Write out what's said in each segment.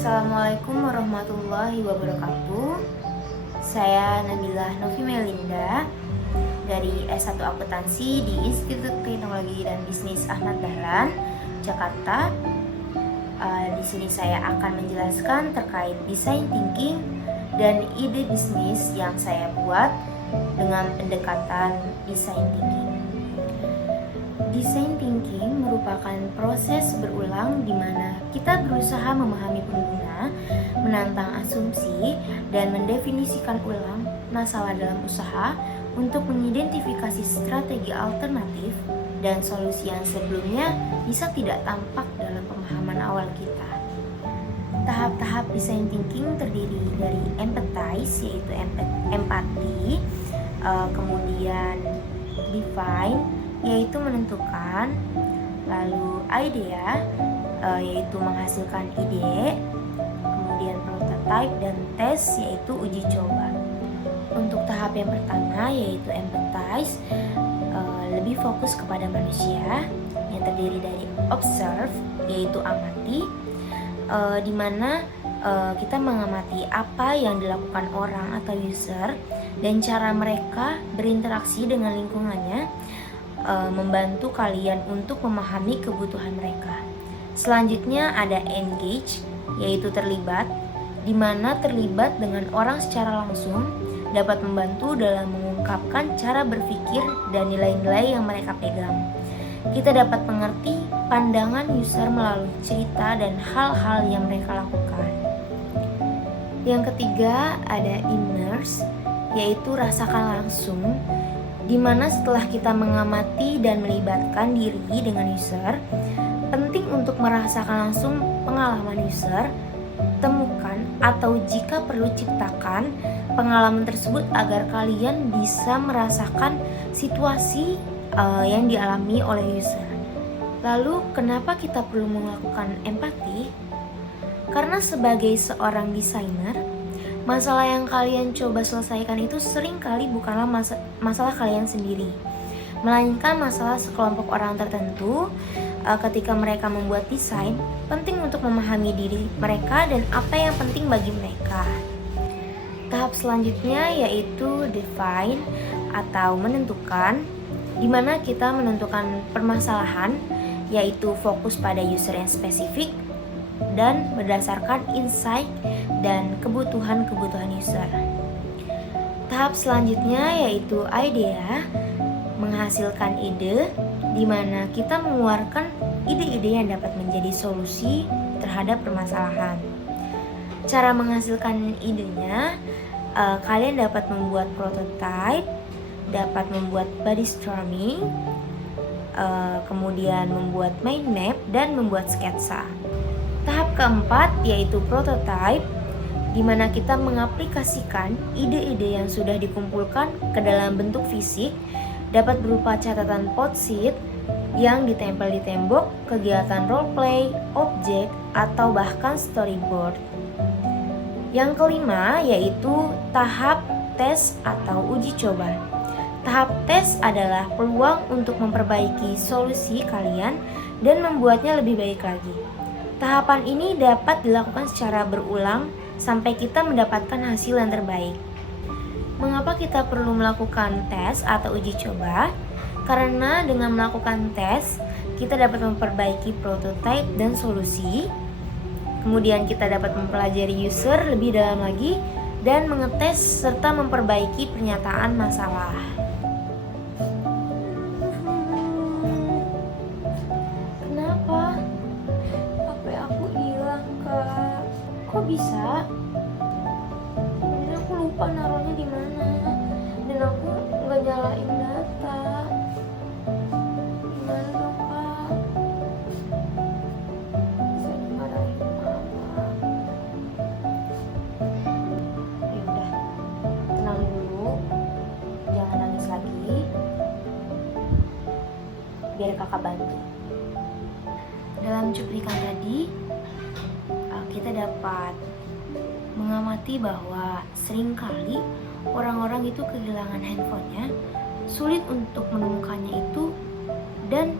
Assalamualaikum warahmatullahi wabarakatuh. Saya Nabila Novi Melinda dari S1 Akuntansi di Institut Teknologi dan Bisnis Ahmad Dahlan, Jakarta. Di sini saya akan menjelaskan terkait design thinking dan ide bisnis yang saya buat dengan pendekatan design thinking. Design thinking merupakan proses berulang di mana kita berusaha memahami pengguna, menantang asumsi, dan mendefinisikan ulang masalah dalam usaha untuk mengidentifikasi strategi alternatif dan solusi yang sebelumnya bisa tidak tampak dalam pemahaman awal kita. Tahap-tahap design thinking terdiri dari empathize, yaitu empati, kemudian define, yaitu menentukan, lalu idea, yaitu menghasilkan ide, kemudian prototype, dan test, yaitu uji coba. Untuk tahap yang pertama yaitu empathize, lebih fokus kepada manusia yang terdiri dari observe, yaitu amati, di mana kita mengamati apa yang dilakukan orang atau user dan cara mereka berinteraksi dengan lingkungannya, membantu kalian untuk memahami kebutuhan mereka. Selanjutnya ada engage, yaitu terlibat, di mana terlibat dengan orang secara langsung dapat membantu dalam mengungkapkan cara berpikir dan nilai-nilai yang mereka pegang. Kita dapat mengerti pandangan user melalui cerita dan hal-hal yang mereka lakukan. Yang ketiga ada immerse, yaitu rasakan langsung, di mana setelah kita mengamati dan melibatkan diri dengan user, penting untuk merasakan langsung pengalaman user, temukan atau jika perlu ciptakan pengalaman tersebut agar kalian bisa merasakan situasi yang dialami oleh user. Lalu kenapa kita perlu melakukan empati? Karena sebagai seorang desainer, masalah yang kalian coba selesaikan itu seringkali bukanlah masalah kalian sendiri, melainkan masalah sekelompok orang tertentu. Ketika mereka membuat desain, penting untuk memahami diri mereka dan apa yang penting bagi mereka. Tahap selanjutnya yaitu define atau menentukan, di mana kita menentukan permasalahan, yaitu fokus pada user yang spesifik dan berdasarkan insight dan kebutuhan user. Tahap selanjutnya yaitu idea, menghasilkan ide, di mana kita mengeluarkan ide-ide yang dapat menjadi solusi terhadap permasalahan. Cara menghasilkan idenya, kalian dapat membuat prototype, dapat membuat brainstorming, kemudian membuat mind map, dan membuat sketsa. Tahap keempat yaitu prototype, di mana kita mengaplikasikan ide-ide yang sudah dikumpulkan ke dalam bentuk fisik, dapat berupa catatan post-it yang ditempel di tembok, kegiatan roleplay, objek, atau bahkan storyboard. Yang kelima yaitu tahap tes atau uji coba. Tahap tes adalah peluang untuk memperbaiki solusi kalian dan membuatnya lebih baik lagi. Tahapan ini dapat dilakukan secara berulang sampai kita mendapatkan hasil yang terbaik. Mengapa kita perlu melakukan tes atau uji coba? Karena dengan melakukan tes, kita dapat memperbaiki prototipe dan solusi. Kemudian kita dapat mempelajari user lebih dalam lagi dan mengetes serta memperbaiki pernyataan masalah. Kenapa? HP aku hilang, Kak. Kok bisa? Ini aku lupa naruhnya di mana. Dan aku nggak nyalain data. Gimana dong, Kak? Bisa dimarahin mama. Ya udah, tenang dulu. Jangan nangis lagi. Biar kakak bantu. Dalam cuplikan tadi, kita dapat mengamati bahwa seringkali orang-orang itu kehilangan handphonenya, sulit untuk menemukannya itu, dan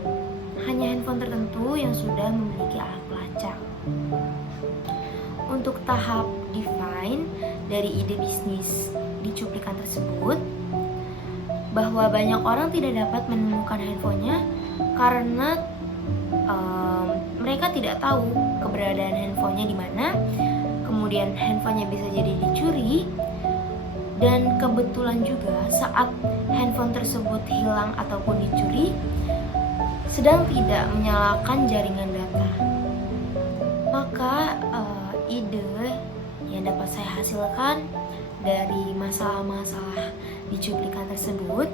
hanya handphone tertentu yang sudah memiliki alat pelacak. Untuk tahap define dari ide bisnis di cuplikan tersebut, bahwa banyak orang tidak dapat menemukan handphonenya karena mereka tidak tahu keberadaan handphonenya di mana. Kemudian handphonenya bisa jadi dicuri, dan kebetulan juga saat handphone tersebut hilang ataupun dicuri sedang tidak menyalakan jaringan data. Maka ide yang dapat saya hasilkan dari masalah-masalah di cuplikan tersebut,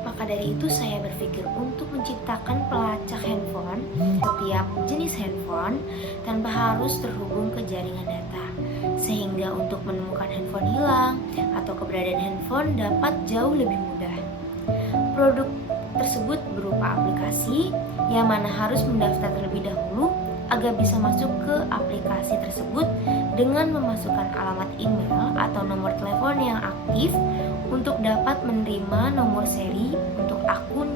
maka dari itu saya berpikir untuk menciptakan pelacak handphone setiap jenis handphone tanpa harus terhubung ke jaringan data, sehingga untuk menemukan handphone hilang atau keberadaan handphone dapat jauh lebih mudah. Produk tersebut berupa aplikasi yang mana harus mendaftar terlebih dahulu agar bisa masuk ke aplikasi tersebut dengan memasukkan alamat email atau nomor telepon yang aktif untuk dapat menerima nomor seri untuk akun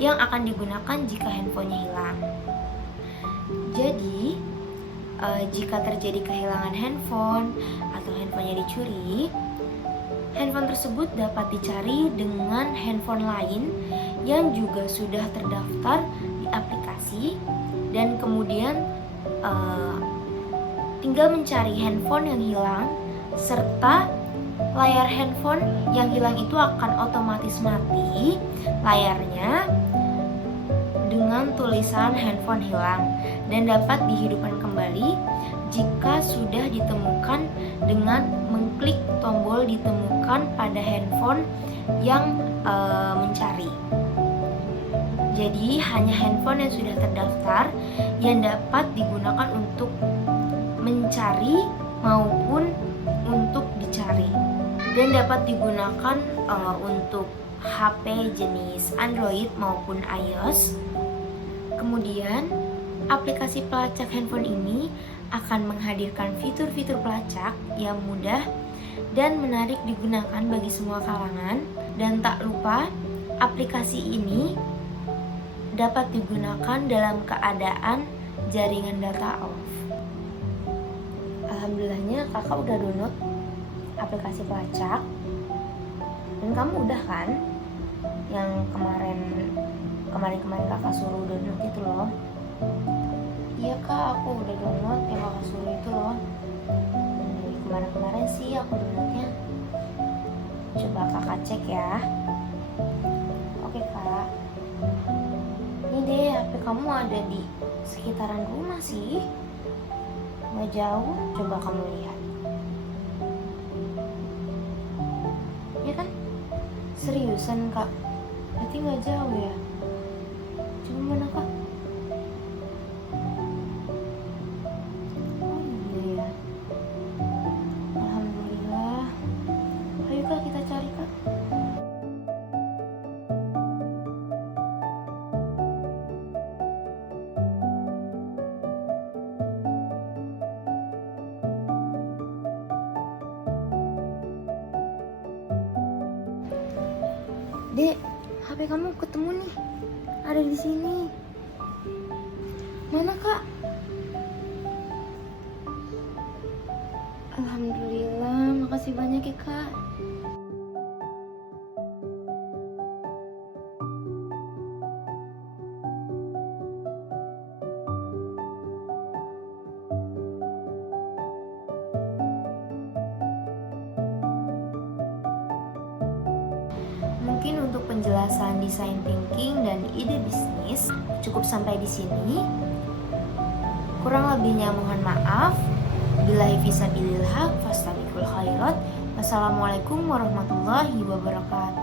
yang akan digunakan jika handphonenya hilang. Jadi, jika terjadi kehilangan handphone atau handphonenya dicuri, handphone tersebut dapat dicari dengan handphone lain yang juga sudah terdaftar di aplikasi, dan kemudian tinggal mencari handphone yang hilang, serta layar handphone yang hilang itu akan otomatis mati layarnya dengan tulisan handphone hilang, dan dapat dihidupkan kembali jika sudah ditemukan dengan mengklik tombol ditemukan pada handphone yang mencari. Jadi hanya handphone yang sudah terdaftar yang dapat digunakan untuk mencari maupun untuk dicari, dan dapat digunakan untuk HP jenis Android maupun iOS. Kemudian aplikasi pelacak handphone ini akan menghadirkan fitur-fitur pelacak yang mudah dan menarik digunakan bagi semua kalangan. Dan tak lupa, aplikasi ini dapat digunakan dalam keadaan jaringan data off. Alhamdulillahnya kakak udah download aplikasi pelacak, dan kamu udah kan yang kemarin kakak suruh download itu loh. Iya kak, aku udah download yang kakak suruh itu loh. Kemarin sih aku downloadnya. Coba kakak cek ya. Oke kak, ini deh HP kamu ada di sekitaran rumah sih, nggak jauh. Coba kamu lihat. Ya kan? Seriusan kak? Berarti nggak jauh ya? Coba mana kak? Oh iya ya. Alhamdulillah. Ayo kak, kita cari kak. Dek, HP kamu ketemu nih, ada di sini. Mana kak? Alhamdulillah, makasih banyak ya kak. Mungkin untuk penjelasan design thinking dan ide bisnis cukup sampai di sini. Kurang lebihnya mohon maaf. Billahi fisabilillah, fastabiqul khairat. Wassalamualaikum warahmatullahi wabarakatuh.